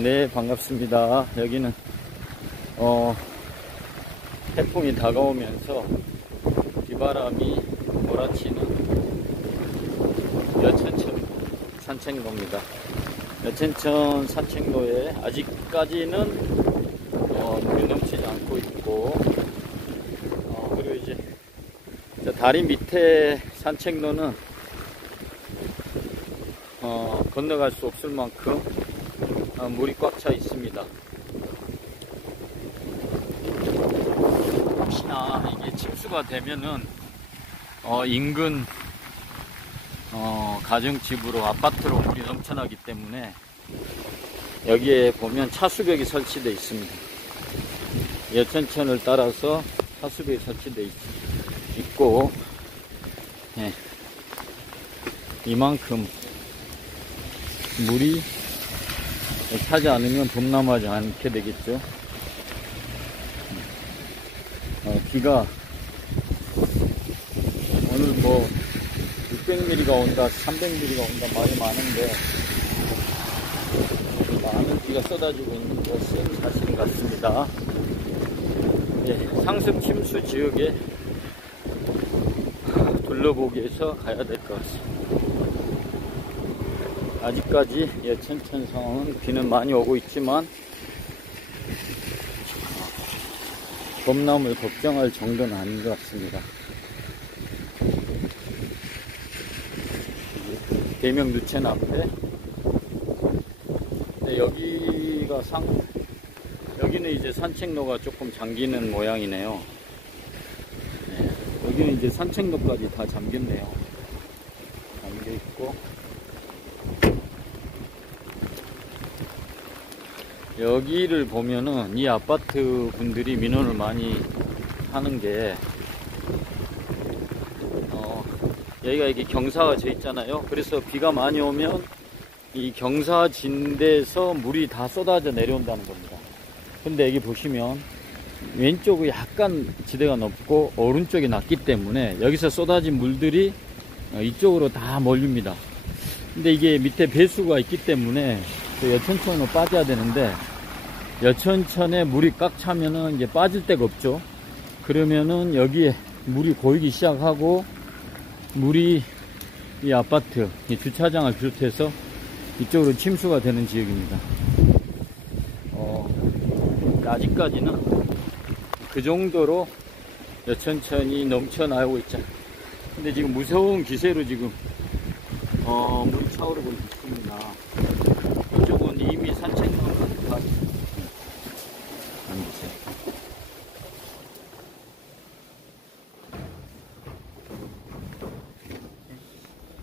네, 반갑습니다. 여기는 태풍이 다가오면서 비바람이 몰아치는 여천천 산책로입니다. 여천천 산책로에 아직까지는 물이 넘치지 않고 있고, 그리고 이제 저 다리 밑에 산책로는 건너갈 수 없을 만큼 물이 꽉 차 있습니다. 혹시나 이게 침수가 되면은 인근 가정집으로 아파트로 물이 넘쳐나기 때문에 여기에 보면 차수벽이 설치되어 있습니다. 여천천을 따라서 차수벽이 설치되어 있고, 예, 이만큼 물이 차지 않으면 범람하지 않게 되겠죠. 비가 오늘 뭐 600mm가 온다 300mm가 온다 말이 많은데, 많은 비가 쏟아지고 있는 것은 사실 같습니다. 예, 상습 침수 지역에 둘러보기 위해서 가야 될 것 같습니다. 아직까지 여천천 상황은 비는 많이 오고 있지만 범람을 걱정할 정도는 아닌 것 같습니다. 대명 누천 앞에, 여기는 이제 산책로가 조금 잠기는 모양이네요. 네, 여기는 이제 산책로까지 다 잠겼네요. 잠겨 있고, 여기를 보면은 이 아파트 분들이 민원을 많이 하는 게, 여기가 이렇게 경사가 져 있잖아요. 그래서 비가 많이 오면 이 경사진 데서 물이 다 쏟아져 내려온다는 겁니다. 근데 여기 보시면 왼쪽이 약간 지대가 높고 오른쪽이 낮기 때문에 여기서 쏟아진 물들이 이쪽으로 다 몰립니다. 근데 이게 밑에 배수가 있기 때문에 여천천으로 빠져야 되는데, 여천천에 물이 꽉 차면은 이제 빠질 데가 없죠. 그러면은 여기에 물이 고이기 시작하고, 물이 이 아파트, 이 주차장을 비롯해서 이쪽으로 침수가 되는 지역입니다. 아직까지는 그 정도로 여천천이 넘쳐나오고 있죠. 근데 지금 무서운 기세로 지금 물이 차오르고 있습니다. 이쪽은 이미 산책로는 다 앉으세요.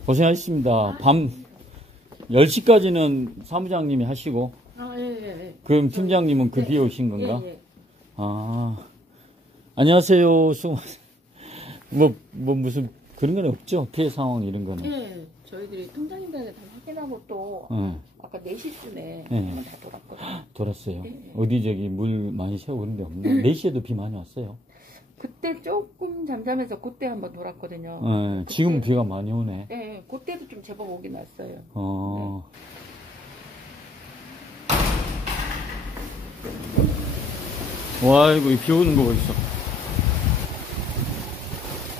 고생하셨습니다. 밤 10시까지는 사무장님이 하시고, 예. 그럼 팀장님은 그 뒤에 오신 건가? 예. 안녕하세요. 무슨 그런 건 없죠? 피해 상황 이런 거는. 예. 저희들이 통장인단에 다 확인하고 또 아까 4시쯤에 다 돌았거든요. 돌았어요? 예. 어디 저기 물 많이 새고 그런 데 없나? 4시에도 비 많이 왔어요? 그때 조금 잠잠해서 그때 한번 돌았거든요. 예. 지금 비가 많이 오네. 예. 그때도 좀 제법 오긴 왔어요. 네. 와, 이거 비 오는 거 보이소.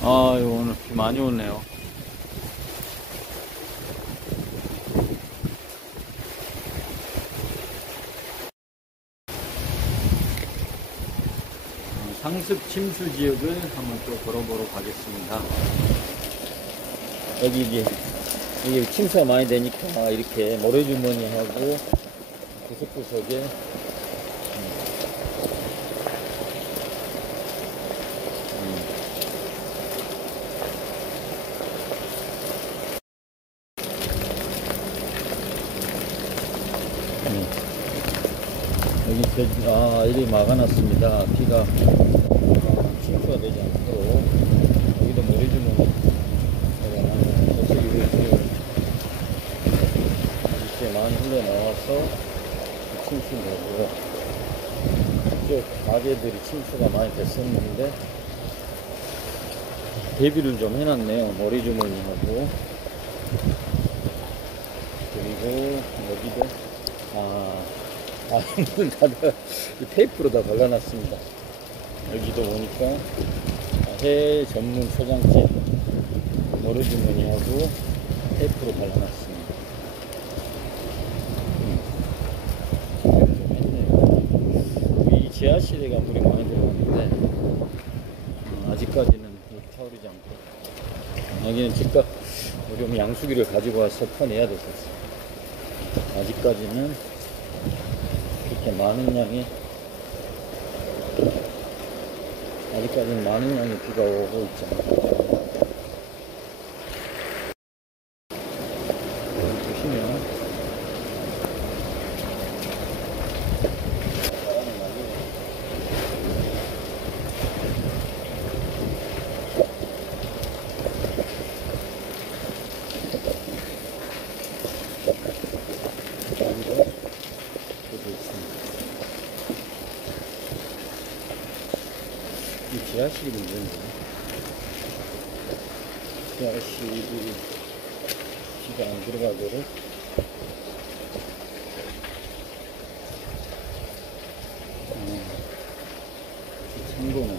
이거 오늘 비 많이 오네요. 상습 침수 지역을 한번 또 걸어보러 가겠습니다. 여기 이게 침수가 많이 되니까 이렇게 모래주머니하고 구석구석에 여기 이렇게 막아놨습니다. 비가 침수가 되지 않도록. 여기도 모래주머니 저쪽으로 이렇게 많이 흘러나와서 침수되고요. 이쪽 가게들이 침수가 많이 됐었는데 대비를 좀 해놨네요. 모래주머니하고. 그리고 여기도 문을 닫아 테이프로 다 발라놨습니다. 여기도 보니까 해 전문 소장집 노르주머니하고 테이프로 발라놨습니다. 이 지하실에가 물이 많이 들어갔는데 아직까지는 차오르지 않고, 여기는 즉각 우리 양수기를 가지고 와서 퍼내야 될 것 같습니다. 아직까지는 그렇게 많은 양의 비가 오고 있지 않습니다. 보시면 이 지하실이 문제인데, 지하실이 비가 안 들어가도록 참고는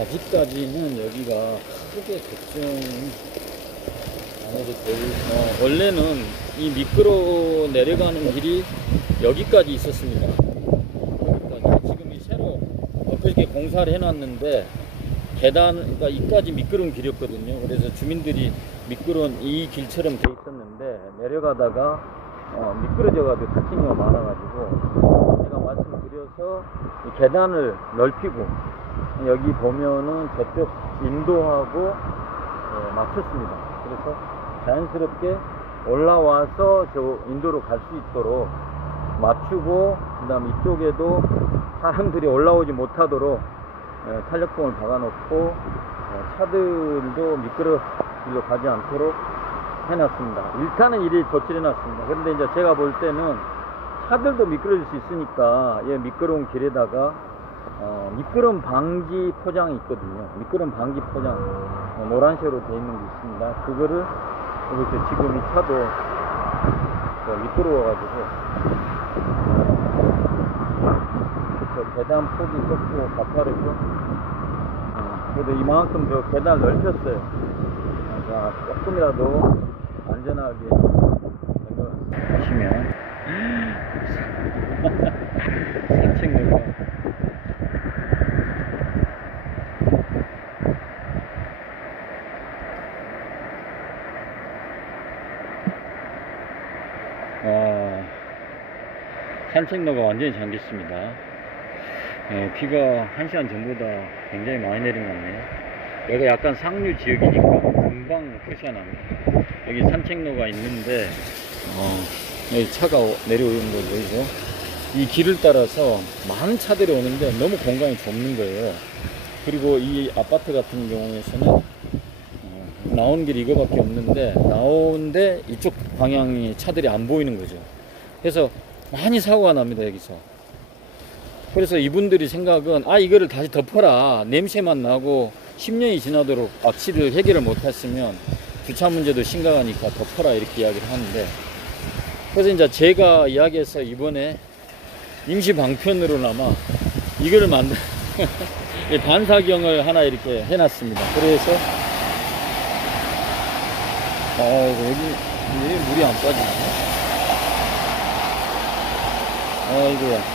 아직까지는 여기가 크게 걱정이 안 해도 되고, 원래는 이 미끄러 내려가는 길이 여기까지 있었습니다. 여기까지. 지금 이 새로 그렇게 공사를 해놨는데 계단, 그러니까 이까지 미끄러운 길이었거든요. 그래서 주민들이 미끄러운 이 길처럼 돼 있었는데 내려가다가 미끄러져가지고 다친 경우가 많아가지고 제가 말씀드려서 이 계단을 넓히고 여기 보면은 저쪽 인도하고 맞췄습니다. 그래서 자연스럽게 올라와서 저 인도로 갈 수 있도록 맞추고, 그 다음 이쪽에도 사람들이 올라오지 못하도록 탄력봉을 박아놓고 차들도 미끄러 길로 가지 않도록 해놨습니다. 일단은 이리 조치를 해놨습니다. 그런데 이제 제가 볼 때는 차들도 미끄러질 수 있으니까 이 미끄러운 길에다가 미끄럼 방지 포장이 있거든요. 미끄럼 방지 포장 노란색으로 되어 있는 게 있습니다. 그거를 여기서 지금 이 차도 미끄러워가지고 계단 폭이 좁고 가파르고, 그래도 이만큼 저 계단 넓혔어요. 그러니까 조금이라도 안전하게 된 것 같습니다. 보시면 산책로가 산책로가 완전히 잠겼습니다. 비가 1시간 전보다 굉장히 많이 내린 것 같네요. 여기가 약간 상류 지역이니까 금방 표시가 납니다. 여기 산책로가 있는데 여기 차가 내려오는 걸 보이죠? 이 길을 따라서 많은 차들이 오는데 너무 공간이 좁는 거예요. 그리고 이 아파트 같은 경우에서는 나오는 길이 이거밖에 없는데 나오는데 이쪽 방향이 차들이 안 보이는 거죠. 그래서 많이 사고가 납니다, 여기서. 그래서 이분들이 생각은 이거를 다시 덮어라, 냄새만 나고 10년이 지나도록 악취를 해결을 못했으면 주차 문제도 심각하니까 덮어라, 이렇게 이야기를 하는데, 그래서 이제 제가 이야기해서 이번에 임시 방편으로나마 이거를 만든 반사경을 하나 이렇게 해놨습니다. 그래서 여기 왜 물이 안 빠지나? 아이고야.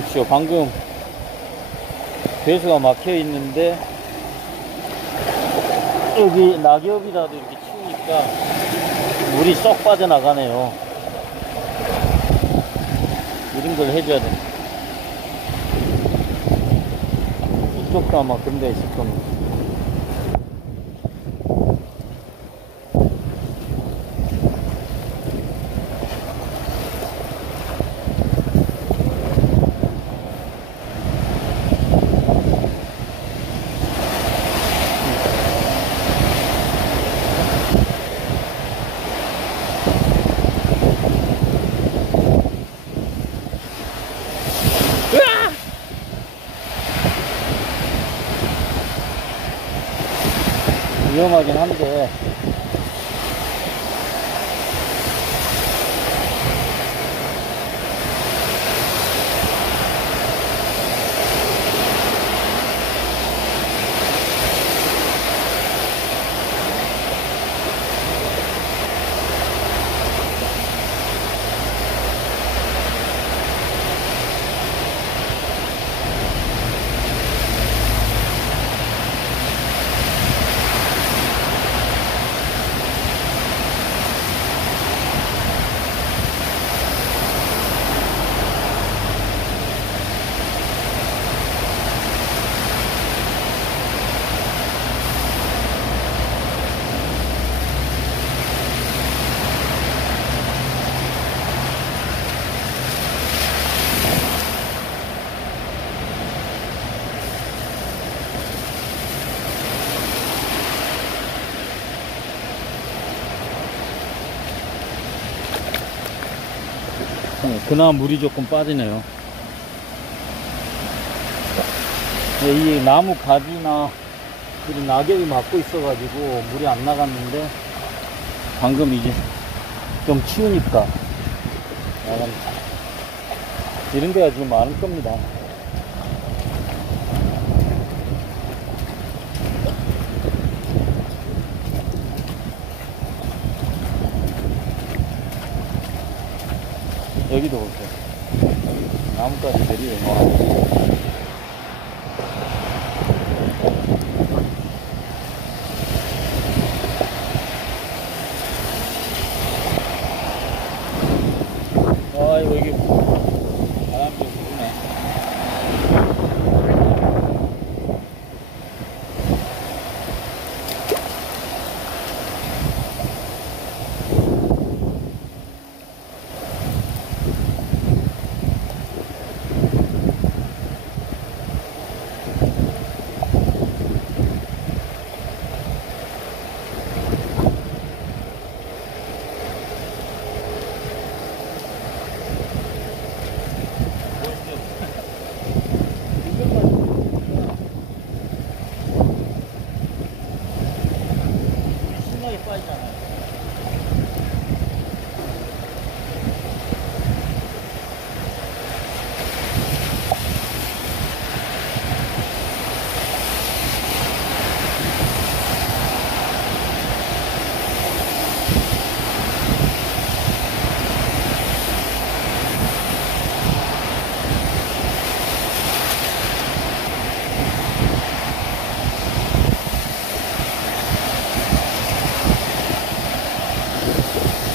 보십시오. 방금 배수가 막혀 있는데 여기 낙엽이라도 이렇게 치우니까 물이 쏙 빠져나가네요. 이런 걸 해줘야 돼. 이쪽도 아마 그런 데 있을 겁니다. 위험하긴 한데 그나마 물이 조금 빠지네요. 이 나무 가지나 이 낙엽이 막고 있어가지고 물이 안 나갔는데 방금 이제 좀 치우니까 나갑니다. 이런 데가 지금 많을 겁니다. 여기도 보세요. 나뭇가지 내리네. 아이고, 여기 바람이 좀 부네.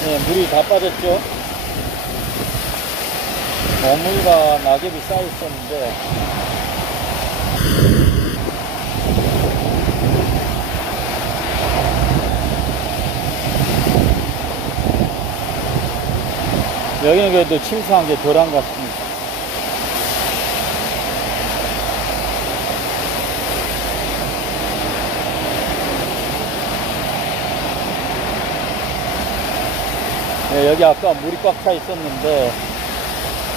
네, 물이 다 빠졌죠. 어물과 낙엽이 쌓여 있었는데 여기는 그래도 침수한 게 덜한 것 같습니다. 네, 여기 아까 물이 꽉 차 있었는데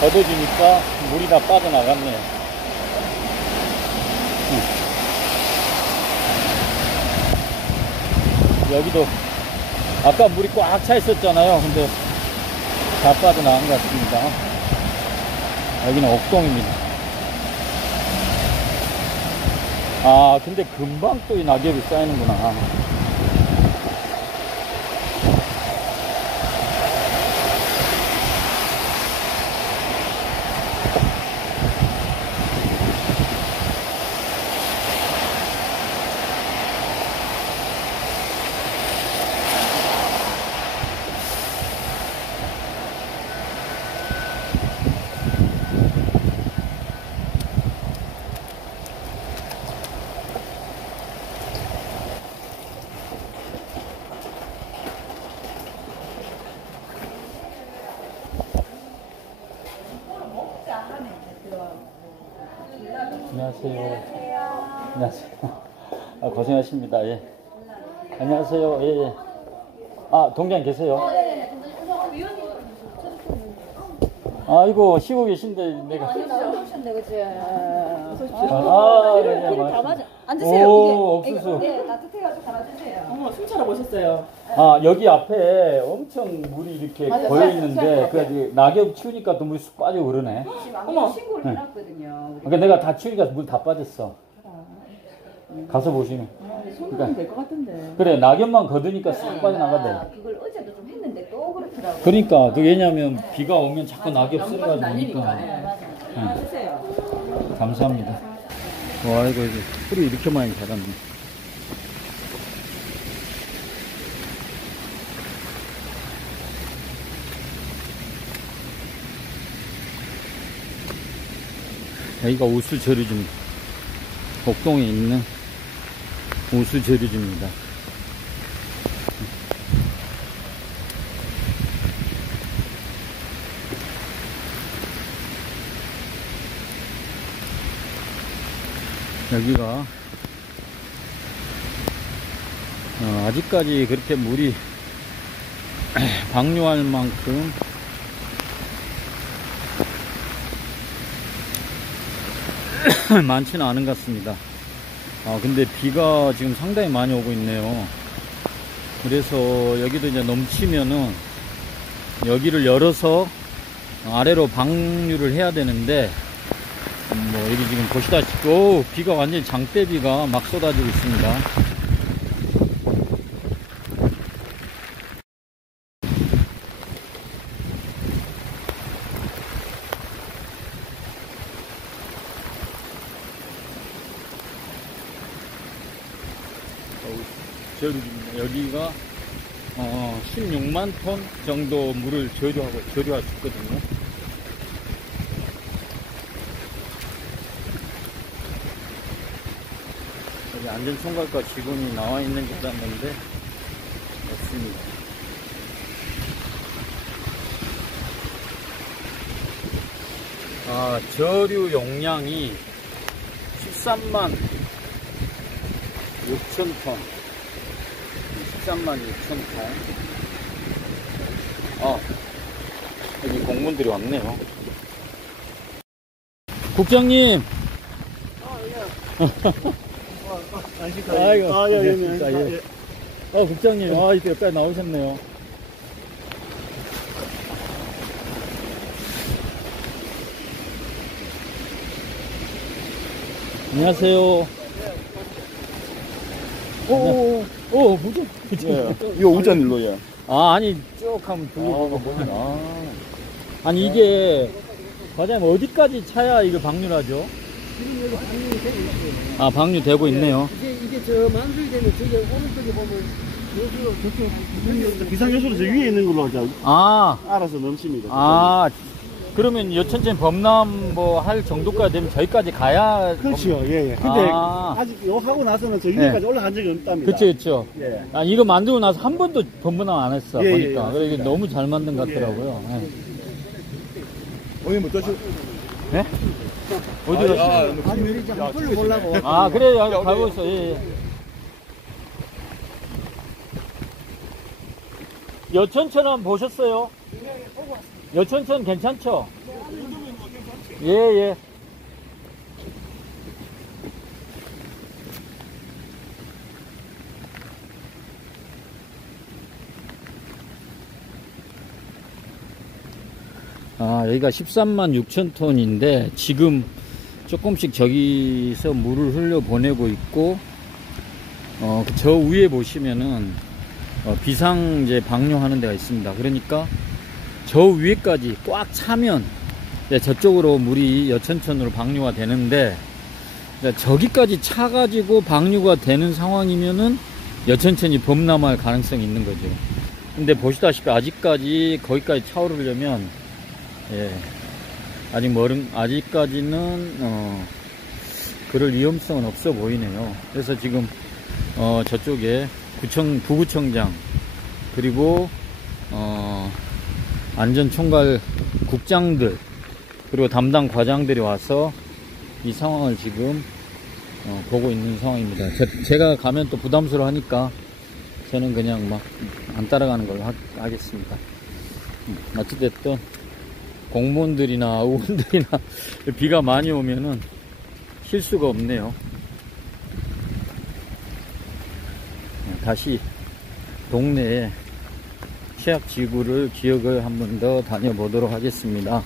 걷어주니까 물이 다 빠져나갔네요. 여기도 아까 물이 꽉 차 있었잖아요. 근데 다 빠져나간 것 같습니다. 여기는 옥동입니다. 아, 근데 금방 또 이 낙엽이 쌓이는구나. 안녕하세요. 안녕하세요. 아, 고생하십니다. 예. 안녕하세요. 예, 예. 아, 동장 계세요? 아이고, 쉬고 계신데, 내가. 나오셨네, 그치? 네, 맞습니다. 앉으세요. 오, 옥수수. 네, 따뜻해가지고 담아주세요. 어머, 숨차러 오셨어요. 아, 여기 앞에 엄청 물이 이렇게 맞아, 고여 쌀 있는데, 앞에. 그 낙엽 치우니까 또 물이 쑥 빠지고 그러네. 어머, 신고를 해놨거든요. 그러니까 내가 다 치우니까 물 다 빠졌어. 가서 보시면. 손으로는 될 것 같은데. 그래, 낙엽만 걷으니까 쑥 빠져나가대. 그걸 어제도 좀 했는데 또 그렇더라고요. 그러니까, 그 왜냐면 비가 오면 자꾸 낙엽 너무 쓸어가지고 날리니까. 오니까. 네, 맞아요. 드세요. 감사합니다. 와, 이거 풀이 이렇게 많이 자랐네. 여기가 우수저류주입니다. 복동에 있는 우수저류주입니다. 여기가 아직까지 그렇게 물이 방류할 만큼 많지는 않은 것 같습니다. 근데 비가 지금 상당히 많이 오고 있네요. 그래서 여기도 이제 넘치면은 여기를 열어서 아래로 방류를 해야 되는데, 뭐 여기 지금 보시다시피 비가 완전히 장대비가 막 쏟아지고 있습니다. 여기가 16만 톤 정도 물을 저류할 수 있거든요. 여기 안전총괄과 직원이 나와 있는 줄 알았는데 없습니다. 저류 용량이 13만 6천 톤. 13만 6천 톤. 여기 공무원들이 왔네요. 국장님! 아이고, 예. 국장님, 이렇게 여기까지 나오셨네요. 안녕하세요. 무슨, 이거 우전 일로야. 아니, 쭉 하면 둘러보고 보니까. 아니, 이게, 과장님, 어디까지 차야 이거 방류하죠? 지금 여기 방류이 되고 있어요. 방류되고 있네요. 이게 저 만들이 되면 저기 오른쪽에 보면 저쪽 비상요소로 저 위에 있는 걸로 하자. 알아서 넘칩니다. 그러면 여천천 범람 뭐 할 정도까지 되면 저기까지 가야. 그렇죠. 예. 근데 아직 요 하고 나서는 저 위에까지 올라간 적이 없답니다. 그렇죠. 예. 이거 만들고 나서 한 번도 범람 안 했어. 보니까. 예, 그래 너무 잘 만든 것 같더라고요. 오늘 뭐 떠시? 네? 어디 가시? 메리지 한번 풀려보려고. 그래요. 가고 있어. 예. 여천천 보셨어요? 여천천 괜찮죠? 예. 여기가 13만 6천 톤인데 지금 조금씩 저기서 물을 흘려 보내고 있고, 저 위에 보시면은 비상제 방류하는 데가 있습니다. 그러니까 저 위에까지 꽉 차면 저쪽으로 물이 여천천으로 방류가 되는데, 저기까지 차가지고 방류가 되는 상황이면은 여천천이 범람할 가능성이 있는 거죠. 근데 보시다시피 아직까지 거기까지 차오르려면 아직까지는 그럴 위험성은 없어 보이네요. 그래서 지금 저쪽에 부구청장 그리고 안전총괄 국장들 그리고 담당 과장들이 와서 이 상황을 지금 보고 있는 상황입니다. 제가 가면 또 부담스러워 하니까 저는 그냥 막 안 따라가는 걸로 하겠습니다. 어찌됐든 공무원들이나 의원들이나 비가 많이 오면은 쉴 수가 없네요. 다시 동네에 취약지구를 기억을 한 번 더 다녀보도록 하겠습니다.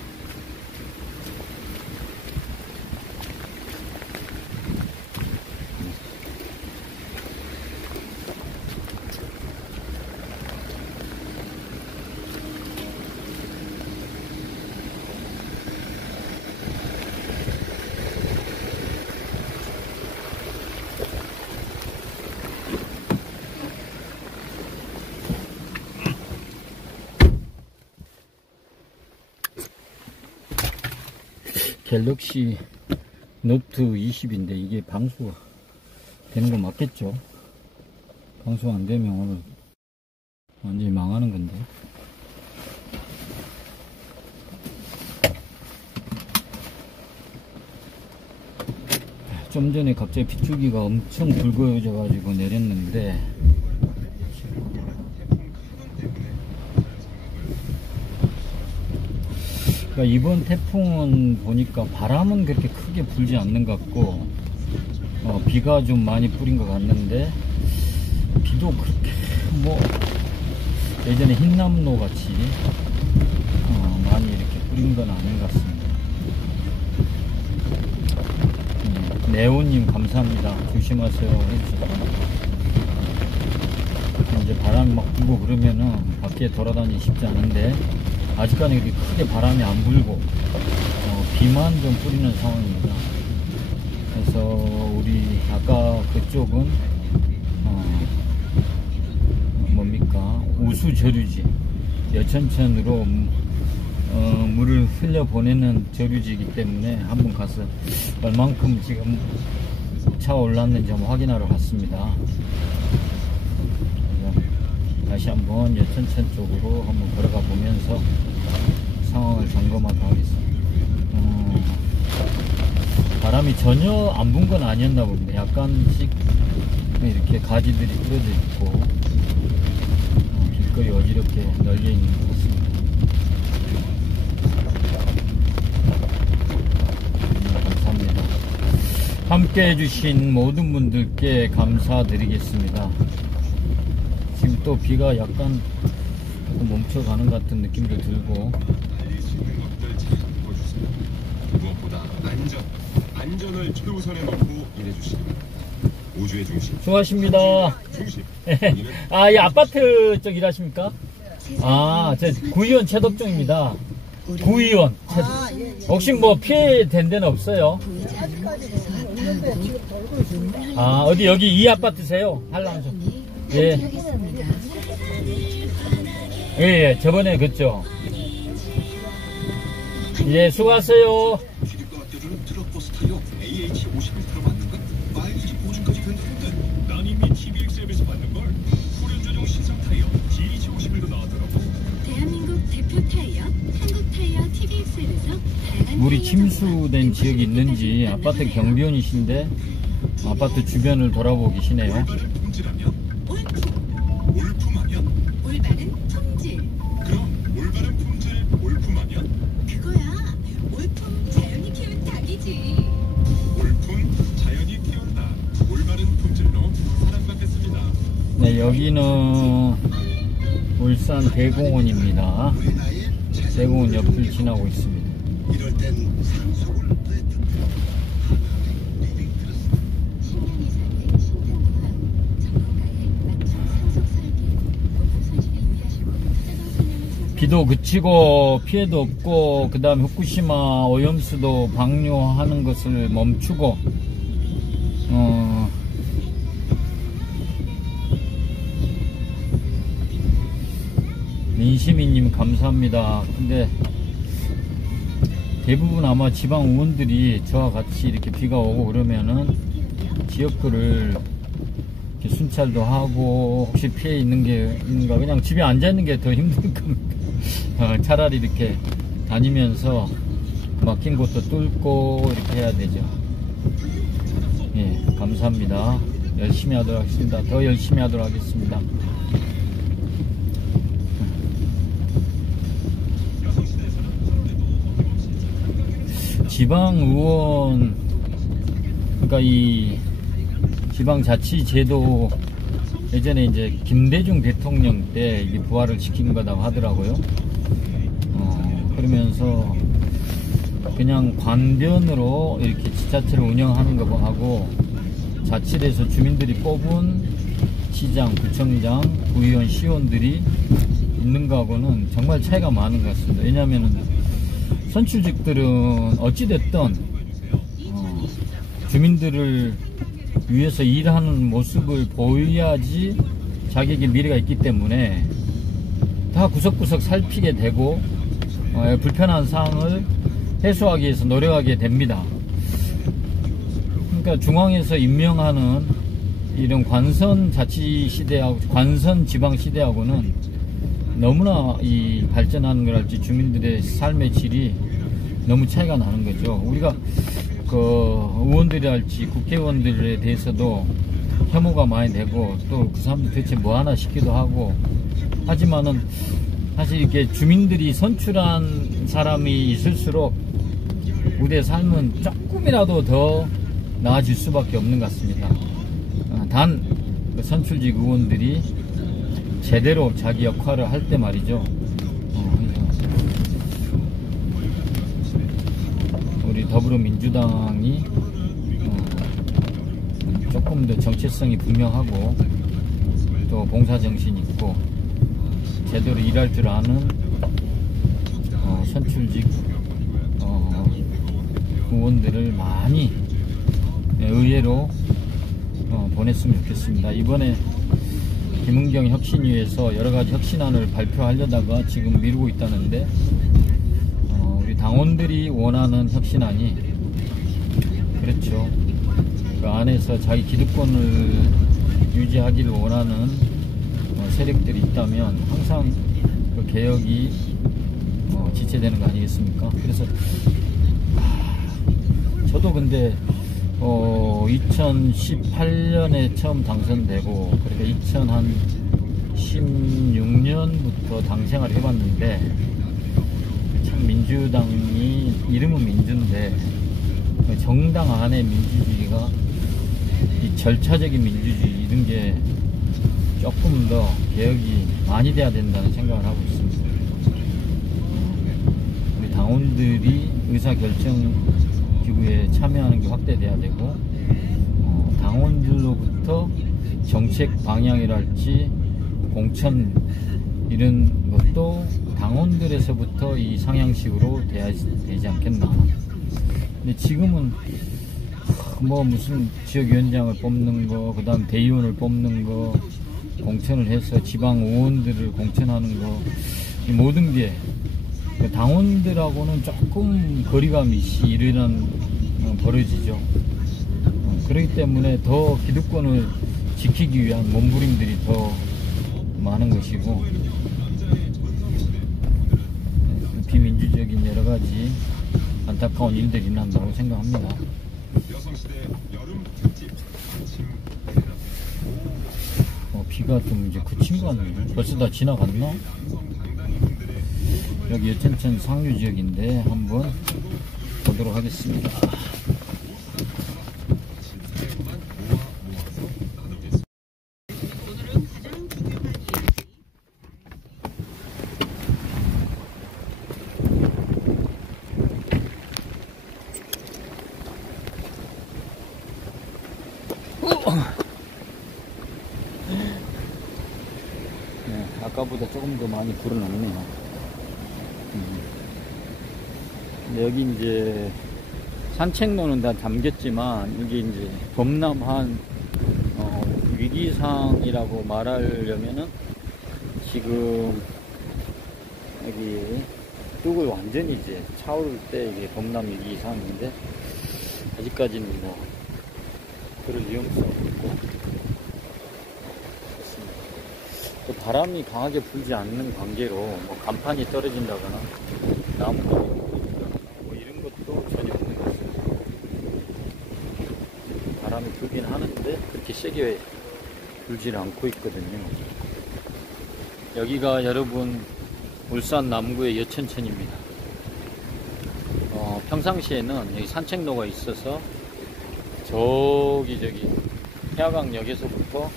갤럭시 노트 20인데 이게 방수가 되는 거 맞겠죠? 방수가 안 되면 오늘 완전히 망하는 건데. 좀 전에 갑자기 빗줄기가 엄청 붉어져 가지고 내렸는데 그러니까 이번 태풍은 보니까 바람은 그렇게 크게 불지 않는 것 같고 비가 좀 많이 뿌린 것 같는데 비도 그렇게 뭐 예전에 흰남노 같이 많이 이렇게 뿌린 건 아닌 것 같습니다. 네오님 감사합니다. 조심하세요 해주셔서. 이제 바람이 막 불고 그러면은 밖에 돌아다니기 쉽지 않은데 아직까지 이렇게 크게 바람이 안 불고 비만 좀 뿌리는 상황입니다. 그래서 우리 아까 그쪽은 뭡니까 우수저류지 여천천으로 물을 흘려 보내는 저류지이기 때문에 한번 가서 얼만큼 지금 차 올랐는지 한번 확인하러 갔습니다. 다시 한번 여천천 쪽으로 한번 걸어가 보면서 상황을 점검하도록 하겠습니다. 바람이 전혀 안 분 건 아니었나 봅니다. 약간씩 이렇게 가지들이 부러져 있고 길거리 어지럽게 널려 있는 것 같습니다. 감사합니다. 함께 해주신 모든 분들께 감사드리겠습니다. 지금 또 비가 약간 멈춰가는 것 같은 느낌도 들고. 무엇보다 안전을 최우선에 놓고 일해주십니다. 우주의 중심. 수고하십니다. 중심. 아, 이 아파트 쪽 일하십니까? 아, 제 구의원 최덕종입니다. 구의원. 혹시 뭐 피해된 데는 없어요? 아, 어디 여기 이 아파트세요? 한랑소. 예. 예, 저번에 그죠. 예, 수고하세요. 취직과 아껴주는 트럭버스 타이어 AH51타로 받는 건 마일리지 보증까지 된다는데 난 이미 TBX앱에서 받는 걸 후륜 전용 신상 타이어 GH51도 나왔더라고. 대한민국 대표 타이어 한국타이어 TBX앱에서 물이 침수된 지역이 있는지 아파트 경비원이신데 아파트 주변을 돌아보고 계시네요. 올바른 품질하면 올품하면 올바른 품질. 그럼 올바른 품질 올품하면 그거야. 올품 자연이 키운 닭이지. 올품 자연이 키운 닭 올바른 품질로 사랑받겠습니다. 네, 여기는 울산 대공원입니다. 대공원 옆을 지나고 있습니다. 이럴 땐 상속을 비도 그치고 피해도 없고 그 다음에 후쿠시마 오염수도 방류하는 것을 멈추고 민시민님 감사합니다. 근데 대부분 아마 지방 의원들이 저와 같이 이렇게 비가 오고 그러면은 지역구를 이렇게 순찰도 하고 혹시 피해 있는 게 있는가 그냥 집에 앉아 있는 게 더 힘들 겁니다. 차라리 이렇게 다니면서 막힌 곳도 뚫고 이렇게 해야 되죠. 감사합니다. 열심히 하도록 하겠습니다. 더 열심히 하도록 하겠습니다. 지방의원, 그러니까 이 지방자치제도 예전에 이제 김대중 대통령 때 이게 부활을 시킨 거라고 하더라고요. 그러면서 그냥 관변으로 이렇게 지자체를 운영하는 거하고 자치에서 주민들이 뽑은 시장, 구청장, 구의원, 시의원들이 있는 거하고는 정말 차이가 많은 것 같습니다. 왜냐하면 선출직들은 어찌됐든 주민들을 위해서 일하는 모습을 보여야지 자기에게 미래가 있기 때문에 다 구석구석 살피게 되고 불편한 사항을 해소하기 위해서 노력하게 됩니다. 그러니까 중앙에서 임명하는 이런 관선자치시대하고 관선지방시대하고는 너무나 이 발전하는 걸 할지 주민들의 삶의 질이 너무 차이가 나는 거죠. 우리가 그 의원들이랄지 국회의원들에 대해서도 혐오가 많이 되고 또 그 사람들 대체 뭐 하나 싶기도 하고 하지만은 사실 이렇게 주민들이 선출한 사람이 있을수록 우리의 삶은 조금이라도 더 나아질 수밖에 없는 것 같습니다. 단 그 선출직 의원들이 제대로 자기 역할을 할 때 말이죠. 우리 더불어민주당이 조금 더 정체성이 분명하고 또 봉사정신이 있고 제대로 일할 줄 아는 선출직 의원들을 많이 의회로 보냈으면 좋겠습니다. 이번에 김은경 혁신위에서 여러가지 혁신안을 발표하려다가 지금 미루고 있다는데 우리 당원들이 원하는 혁신안이 그렇죠. 그 안에서 자기 기득권을 유지하기를 원하는 세력들이 있다면 항상 그 개혁이 지체되는 거 아니겠습니까? 그래서 저도 근데 2018년에 처음 당선되고 그러니까 2016년부터 당 생활을 해봤는데 참 민주당이 이름은 민주인데 정당 안의 민주주의가 이 절차적인 민주주의 이런 게 조금 더 개혁이 많이 돼야 된다는 생각을 하고 있습니다. 우리 당원들이 의사결정기구에 참여하는 게 확대돼야 되고 당원들로부터 정책 방향이랄지 공천 이런 것도 당원들에서부터 이 상향식으로 돼야 되지 않겠나. 근데 지금은 뭐 무슨 지역위원장을 뽑는 거, 그 다음 대의원을 뽑는 거, 공천을 해서 지방 의원들을 공천하는 거, 이 모든 게 당원들하고는 조금 거리감이 일어난 벌어지죠. 그렇기 때문에 더 기득권을 지키기 위한 몸부림들이 더 많은 것이고 비민주적인 여러 가지 안타까운 일들이 일어난다고 생각합니다. 비가 좀 이제 그친 거 아니에요? 벌써 다 지나갔나? 여기 여천천 상류 지역인데 한번 보도록 하겠습니다. 네, 아까보다 조금 더 많이 불어났네요. 근데 여기 이제 산책로는 다 잠겼지만 여기 이제 범람한 위기상이라고 말하려면은 지금 여기 뚝을 완전히 이제 차오를 때 이게 범람 위기상인데 아직까지는 뭐 그럴 위험성이 없고 그렇습니다. 또 바람이 강하게 불지 않는 관계로 뭐 간판이 떨어진다거나 나무가 떨어진다거나 뭐 이런 것도 전혀 없는 것 같습니다. 바람이 많이 불긴 하는데 그렇게 세게 불질 않고 있거든요. 여기가 여러분 울산 남구의 여천천입니다. 평상시에는 여기 산책로가 있어서 저기 태화강역에서부터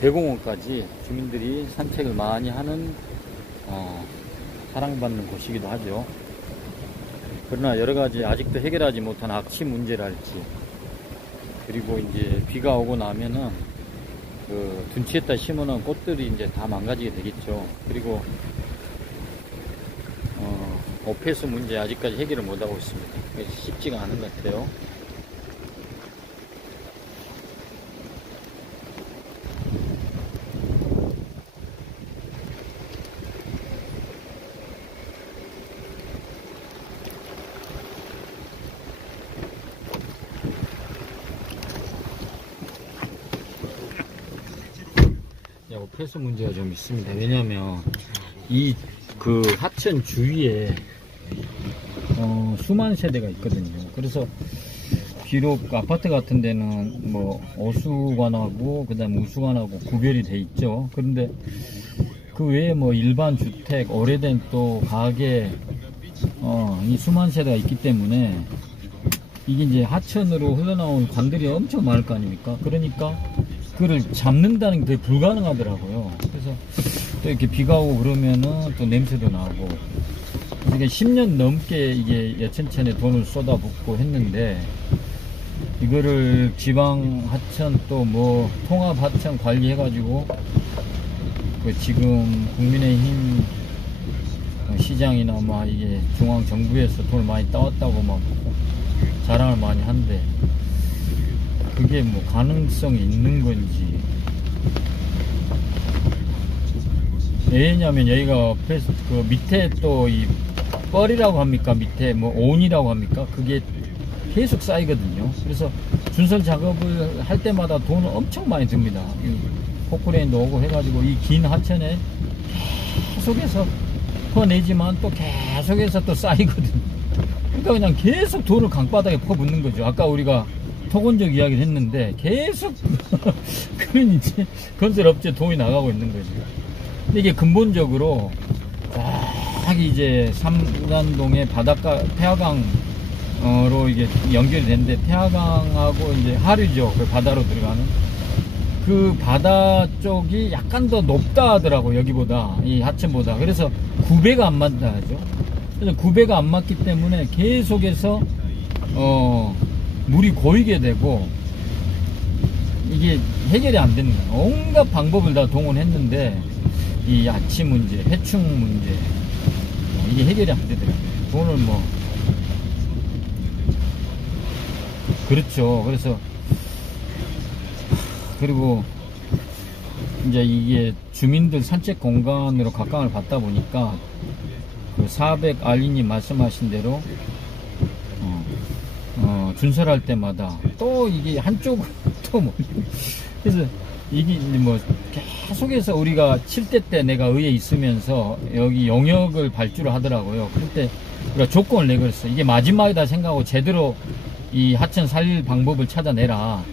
대공원까지 주민들이 산책을 많이 하는 사랑받는 곳이기도 하죠. 그러나 여러가지 아직도 해결하지 못한 악취 문제랄지, 그리고 이제 비가 오고 나면은 그 둔치에다 심어놓은 꽃들이 이제 다 망가지게 되겠죠. 그리고 오폐수 문제 아직까지 해결을 못하고 있습니다. 그래서 쉽지가 않은 것 같아요. 오폐수 문제가 좀 있습니다. 왜냐면 이 그 하천 주위에 수만 세대가 있거든요. 그래서 비록 아파트 같은 데는 뭐 어수관하고 그다음 우수관하고 구별이 돼 있죠. 그런데 그 외에 뭐 일반 주택, 오래된 또 가게 이 수만 세대가 있기 때문에 이게 이제 하천으로 흘러나온 관들이 엄청 많을 거 아닙니까? 그러니까 그걸 잡는다는 게 불가능하더라고요. 그래서 또 이렇게 비가 오고 그러면은 또 냄새도 나고, 그러니까 10년 넘게 이게 여천천에 돈을 쏟아붓고 했는데, 이거를 지방 하천 또 뭐 통합 하천 관리해가지고 그 지금 국민의힘 시장이나 막 이게 중앙 정부에서 돈을 많이 따왔다고 막 자랑을 많이 한데, 그게 뭐 가능성이 있는 건지. 왜냐면 여기가 그 밑에 또 이 뻘이라고 합니까? 밑에 뭐 온이라고 합니까? 그게 계속 쌓이거든요. 그래서 준설 작업을 할 때마다 돈을 엄청 많이 듭니다. 포크레인도 오고 해가지고 이 긴 하천에 계속해서 퍼내지만 또 계속해서 또 쌓이거든요. 그러니까 그냥 계속 돈을 강바닥에 퍼붓는 거죠. 아까 우리가 토건적 이야기를 했는데 계속 그런 이제 건설업체 돈이 나가고 있는 거죠. 근데 이게 근본적으로 딱 이제 삼산동의 바닷가 태화강으로 이게 연결이 되는데, 태화강하고 이제 하류죠. 그 바다로 들어가는 그 바다 쪽이 약간 더 높다 하더라고, 여기보다, 이 하천보다. 그래서 구배가 안 맞다 하죠. 그래서 구배가 안 맞기 때문에 계속해서 물이 고이게 되고 이게 해결이 안 되는 거예요. 온갖 방법을 다 동원했는데 이 야치 문제, 해충 문제, 이게 해결이 안 되더라고요. 돈을 뭐 그렇죠. 그래서 그리고 이제 이게 주민들 산책 공간으로 각광을 받다 보니까 그 400 알리님 말씀하신 대로 준설할 때마다 또 이게 한쪽으로 또 뭐 그래서 이게 뭐 계속해서 우리가 7대 때 내가 의회에 있으면서 여기 용역을 발주를 하더라고요. 그때 우리가 조건을 내걸었어. 이게 마지막이다 생각하고 제대로 이 하천 살릴 방법을 찾아내라.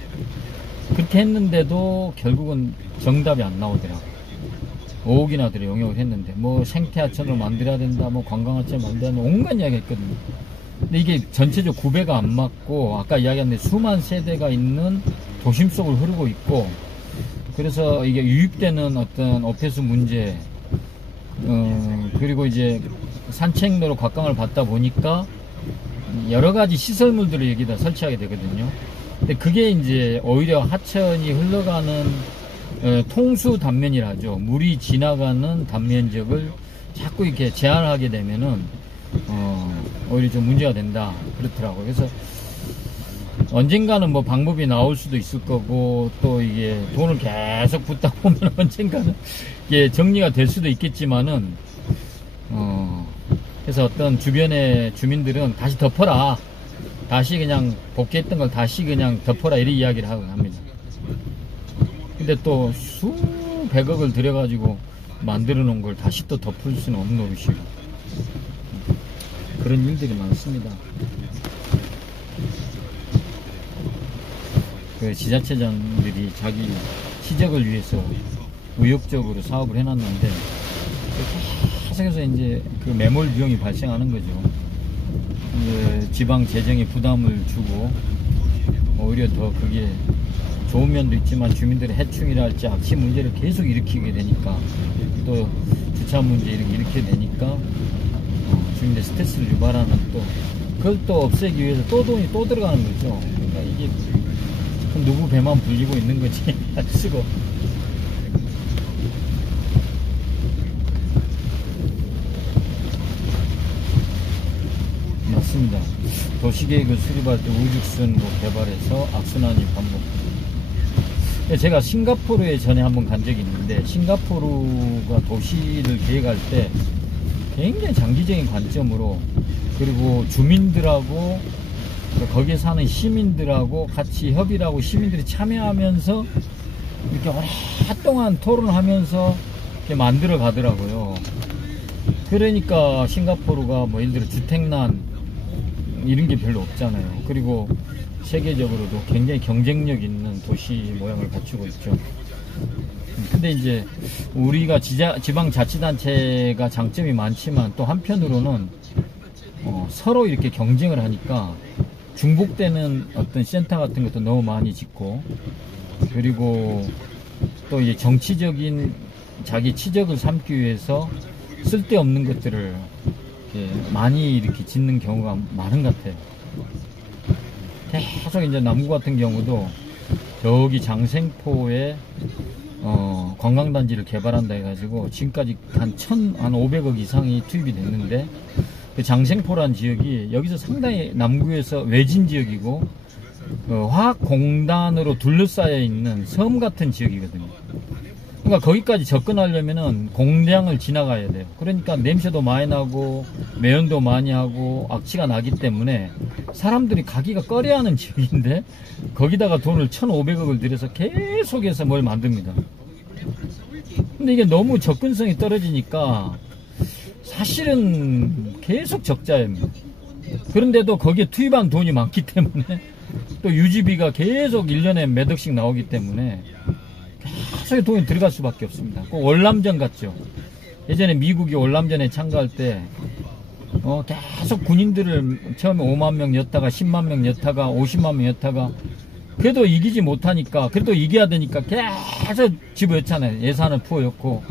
그렇게 했는데도 결국은 정답이 안 나오더라고요. 5억이나 들어 용역을 했는데 뭐 생태하천으로 만들어야 된다, 뭐 관광하천을 만들어야 된다, 온갖 이야기 했거든요. 근데 이게 전체적 구배가 안 맞고, 아까 이야기한 데 수만 세대가 있는 도심 속을 흐르고 있고, 그래서 이게 유입되는 어떤 오폐수 문제, 그리고 이제 산책로로 각광을 받다 보니까 여러 가지 시설물들을 여기다 설치하게 되거든요. 근데 그게 이제 오히려 하천이 흘러가는 통수 단면이라죠. 물이 지나가는 단면적을 자꾸 이렇게 제한하게 되면은 오히려 좀 문제가 된다 그렇더라고요. 그래서 언젠가는 뭐 방법이 나올 수도 있을 거고, 또 이게 돈을 계속 붓다 보면 언젠가는 이게 정리가 될 수도 있겠지만은 그래서 어떤 주변의 주민들은 다시 덮어라, 다시 그냥 복귀했던 걸 다시 그냥 덮어라, 이런 이야기를 하고 합니다. 근데 또 수백억을 들여가지고 만들어 놓은 걸 다시 또 덮을 수는 없는 노릇이고, 그런 일들이 많습니다. 그 지자체장들이 자기 시적을 위해서 의욕적으로 사업을 해놨는데 계속해서 이제 그 매몰 비용이 발생하는 거죠. 지방 재정에 부담을 주고 오히려 더 그게 좋은 면도 있지만 주민들의 해충이랄지 악취 문제를 계속 일으키게 되니까 또 주차 문제 이렇게 되니까 주민들 스트레스를 유발하는 또 그걸 또 없애기 위해서 또 돈이 또 들어가는 거죠. 그러니까 이게 누구 배만 불리고 있는 거지 할 수가. 맞습니다. 도시계획을 수립할 때 우죽순 개발해서 악순환이 반복. 제가 싱가포르에 전에 한번 간 적이 있는데 싱가포르가 도시를 계획할 때 굉장히 장기적인 관점으로 그리고 주민들하고 거기에 사는 시민들하고 같이 협의를 하고 시민들이 참여하면서 이렇게 오랫동안 토론을 하면서 이렇게 만들어 가더라고요. 그러니까 싱가포르가 뭐 예를 들어 주택난 이런 게 별로 없잖아요. 그리고 세계적으로도 굉장히 경쟁력 있는 도시 모양을 갖추고 있죠. 근데 이제 우리가 지방자치단체가 장점이 많지만 또 한편으로는 서로 이렇게 경쟁을 하니까 중복되는 어떤 센터 같은 것도 너무 많이 짓고 그리고 또 이제 정치적인 자기 치적을 삼기 위해서 쓸데없는 것들을 많이 이렇게 짓는 경우가 많은 것 같아요. 계속 이제 남구 같은 경우도 저기 장생포에 관광단지를 개발한다 해가지고 지금까지 한 500억 이상이 투입이 됐는데 그 장생포란 지역이 여기서 상당히 남구에서 외진 지역이고 화학공단으로 둘러싸여 있는 섬 같은 지역이거든요. 그러니까 거기까지 접근하려면은 공장을 지나가야 돼요. 그러니까 냄새도 많이 나고 매연도 많이 하고 악취가 나기 때문에 사람들이 가기가 꺼려하는 지역인데 거기다가 돈을 1,500억을 들여서 계속해서 뭘 만듭니다. 근데 이게 너무 접근성이 떨어지니까 사실은 계속 적자입니다. 그런데도 거기에 투입한 돈이 많기 때문에 또 유지비가 계속 1년에 몇 억씩 나오기 때문에 계속 돈이 들어갈 수밖에 없습니다. 꼭 월남전 같죠. 예전에 미국이 월남전에 참가할 때 계속 군인들을 처음에 5만 명 였다가 10만 명 였다가 50만 명 였다가 그래도 이기지 못하니까 그래도 이겨야 되니까 계속 집어였잖아요. 예산을 부어였고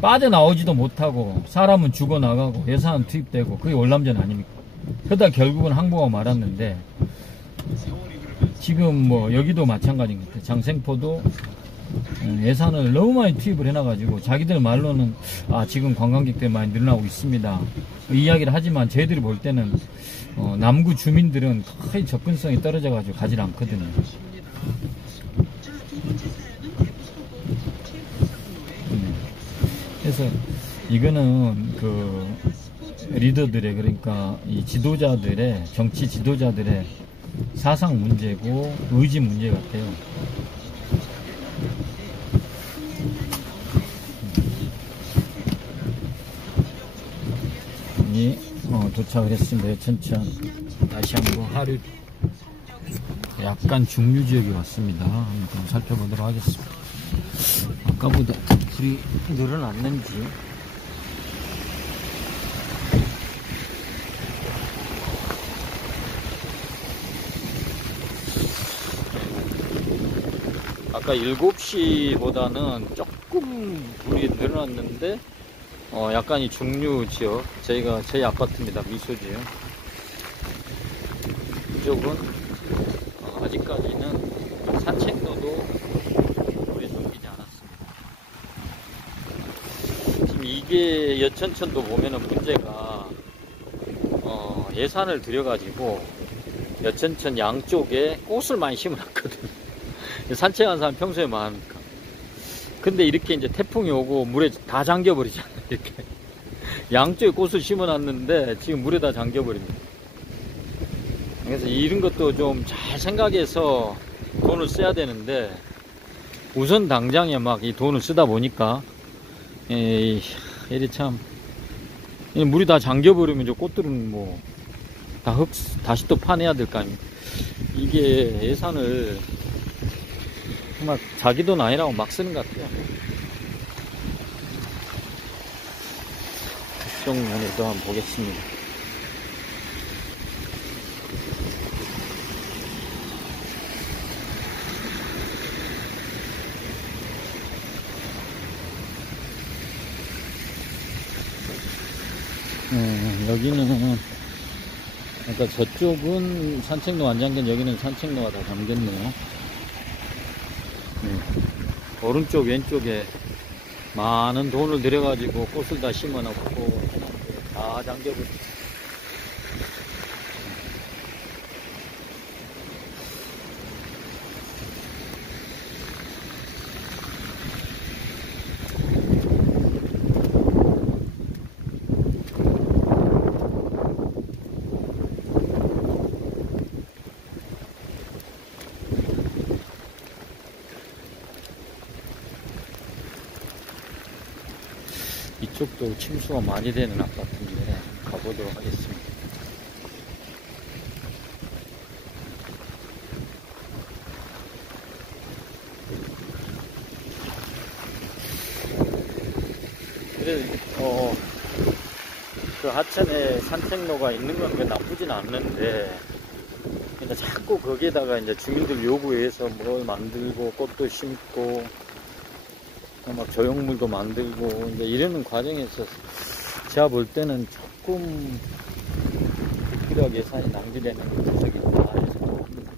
빠져나오지도 못하고 사람은 죽어나가고 예산은 투입되고 그게 월남전 아닙니까? 그러다 결국은 항복하고 말았는데 지금 뭐 여기도 마찬가지인 것 같아요. 장생포도 예산을 너무 많이 투입을 해놔가지고 자기들 말로는 지금 관광객들이 많이 늘어나고 있습니다 이야기를 하지만 저희들이 볼 때는 남구 주민들은 거의 접근성이 떨어져가지고 가지 않거든요. 그래서 이거는 그 리더들의 그러니까 이 지도자들의 정치 지도자들의 사상 문제고 의지 문제 같아요. 도착을 했습니다. 여천천 다시 한번 하루 약간 중류지역에 왔습니다. 한번 살펴보도록 하겠습니다. 아까보다 불이 늘어났는지 아까 7시보다는 조금 불이 늘어났는데 약간 이 중류 지역 저희 아파트입니다. 미소지요. 이쪽은 아직까지는 산책로도 불이 잠기지 않았습니다. 지금 이게 여천천도 보면은 문제가 예산을 들여가지고 여천천 양쪽에 꽃을 많이 심어놨거든요. 산책하는 사람 평소에 많으니까. 근데 이렇게 이제 태풍이 오고 물에 다 잠겨버리잖아요. 이렇게 양쪽에 꽃을 심어놨는데 지금 물에 다 잠겨버립니다. 그래서 이런 것도 좀 잘 생각해서 돈을 써야 되는데 우선 당장에 막 이 돈을 쓰다 보니까 이게 참 물이 다 잠겨버리면 저 꽃들은 뭐 다 다시 또 파내야 될 거 아닙니까? 이게 예산을 정말 자기 돈 아니라고 막 쓰는 것 같아요. 이쪽 면에도 한번 보겠습니다. 여기는, 그러니까 저쪽은 산책로 안 잠긴, 여기는 산책로가 다 잠겼네요. 오른쪽 왼쪽에 많은 돈을 들여가지고 꽃을 다 심어놓고 다 잠겨버렸어요. 이쪽도 침수가 많이 되는 아파트인데 가보도록 하겠습니다. 그래서 그 하천에 산책로가 있는 건 나쁘진 않는데, 근데 자꾸 거기에다가 이제 주민들 요구해서 뭘 만들고 꽃도 심고 막 조형물도 만들고 이제 이러는 과정에서 제가 볼 때는 조금 불필요하게 예산이 낭비되는 구석이 있다 해서 합니다.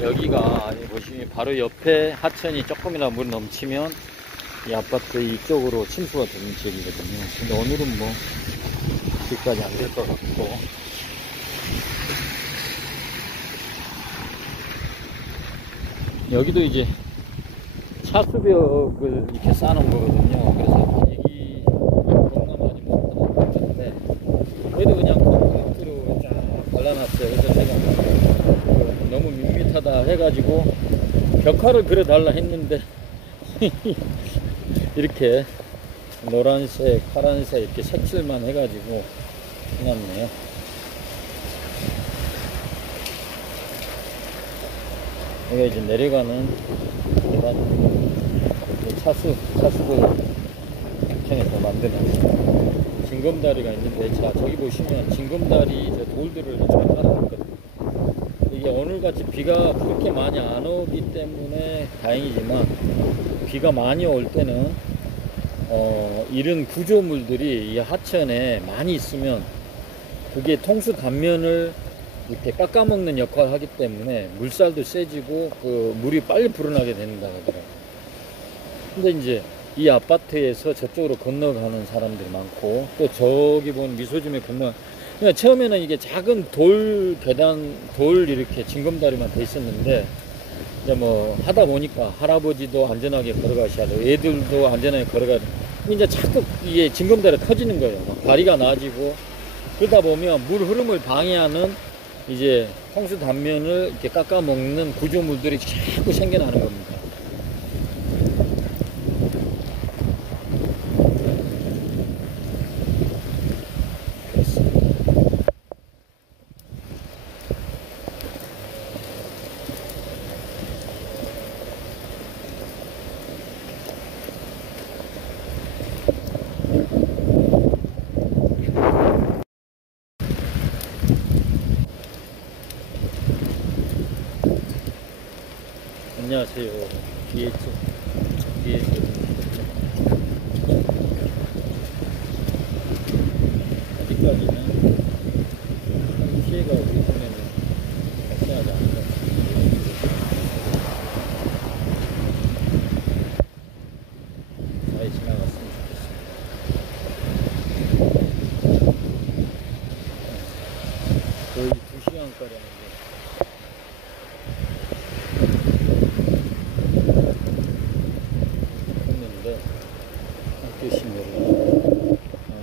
여기가 보시면 바로 옆에 하천이 조금이나 물 넘치면 이 아파트 이쪽으로 침수가 되는 지역이거든요. 근데 오늘은 뭐 여기까지 안 될 것 같고, 여기도 이제 차수벽을 이렇게 쌓아놓은 거거든요. 그래서 여기 공감하지 못하는 건데, 그래도 그냥 콘크리트로 쫙 발라놨어요. 그래서 제가 너무 밋밋하다 해가지고 벽화를 그려달라 했는데 이렇게 노란색, 파란색 이렇게 색칠만 해가지고 해놨네요. 여기 이제 내려가는 계단, 차수를 청해서 만드는 징검다리가 있는데, 자, 저기 보시면 징검다리 돌들을 좀 깔아놨거든요. 이게 오늘같이 비가 그렇게 많이 안 오기 때문에 다행이지만, 비가 많이 올 때는 이런 구조물들이 이 하천에 많이 있으면 그게 통수 단면을 이렇게 깎아먹는 역할을 하기 때문에 물살도 세지고 그 물이 빨리 불어나게 된다고 하더라고요. 근데 이제 이 아파트에서 저쪽으로 건너가는 사람들이 많고, 또 저기 보면 미소짐에 그러니까 처음에는 이게 작은 돌 계단, 돌 이렇게 징검다리만 돼 있었는데, 이제 뭐 하다 보니까 할아버지도 안전하게 걸어가셔야 되고 애들도 안전하게 걸어가야 되고, 이제 자꾸 이게 징검다리가 커지는 거예요. 막 다리가 나아지고, 그러다 보면 물 흐름을 방해하는 이제 홍수 단면을 이렇게 깎아먹는 구조물들이 자꾸 생겨나는 겁니다. 안녕하세요. 뒤에 아직까지는 피해가 우리 동네는 발생하지 않는 것 같아요. 잘 지나갔으면 좋겠습니다. 거의 2시간가량인데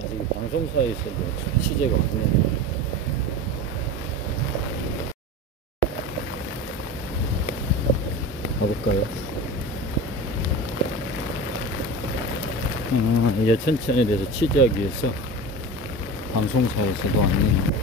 지금 방송사에서도 취재가 왔네요. 가볼까요? 여천천에 대해서 취재하기 위해서 방송사에서도 왔네요.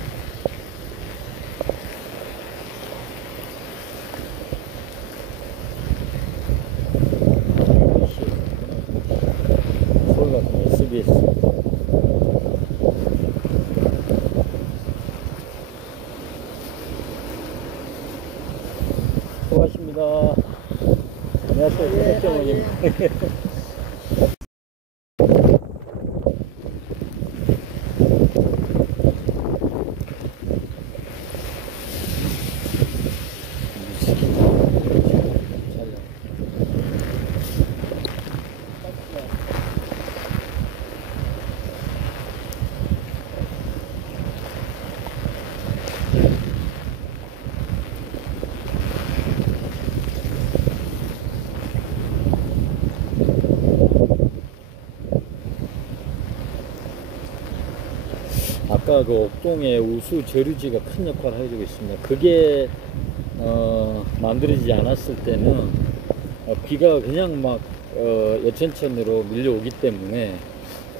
수고하십니다. 안녕하세요. 어머님. 아까 그 옥동의 우수 저류지가 큰 역할을 해주고 있습니다. 그게 만들어지지 않았을 때는 비가 그냥 막 여천천으로 밀려오기 때문에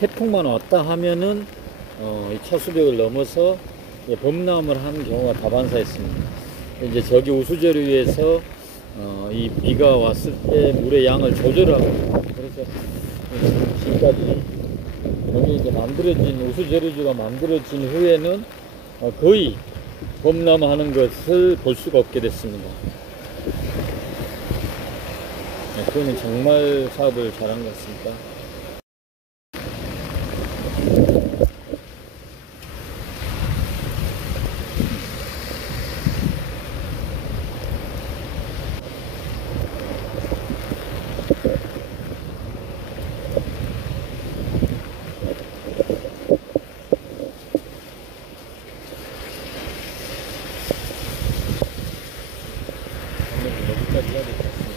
태풍만 왔다 하면은 이 차수벽을 넘어서 범람을 하는 경우가 다반사했습니다. 이제 저기 우수저류에서 이 비가 왔을 때 물의 양을 조절하고, 그래서 지금까지 여기 이제 만들어진 우수저류지가 만들어진 후에는 거의 범람하는 것을 볼 수가 없게 됐습니다. 그거는 정말 사업을 잘한 것 같습니다. 여기까지 해야 될 것 같습니다.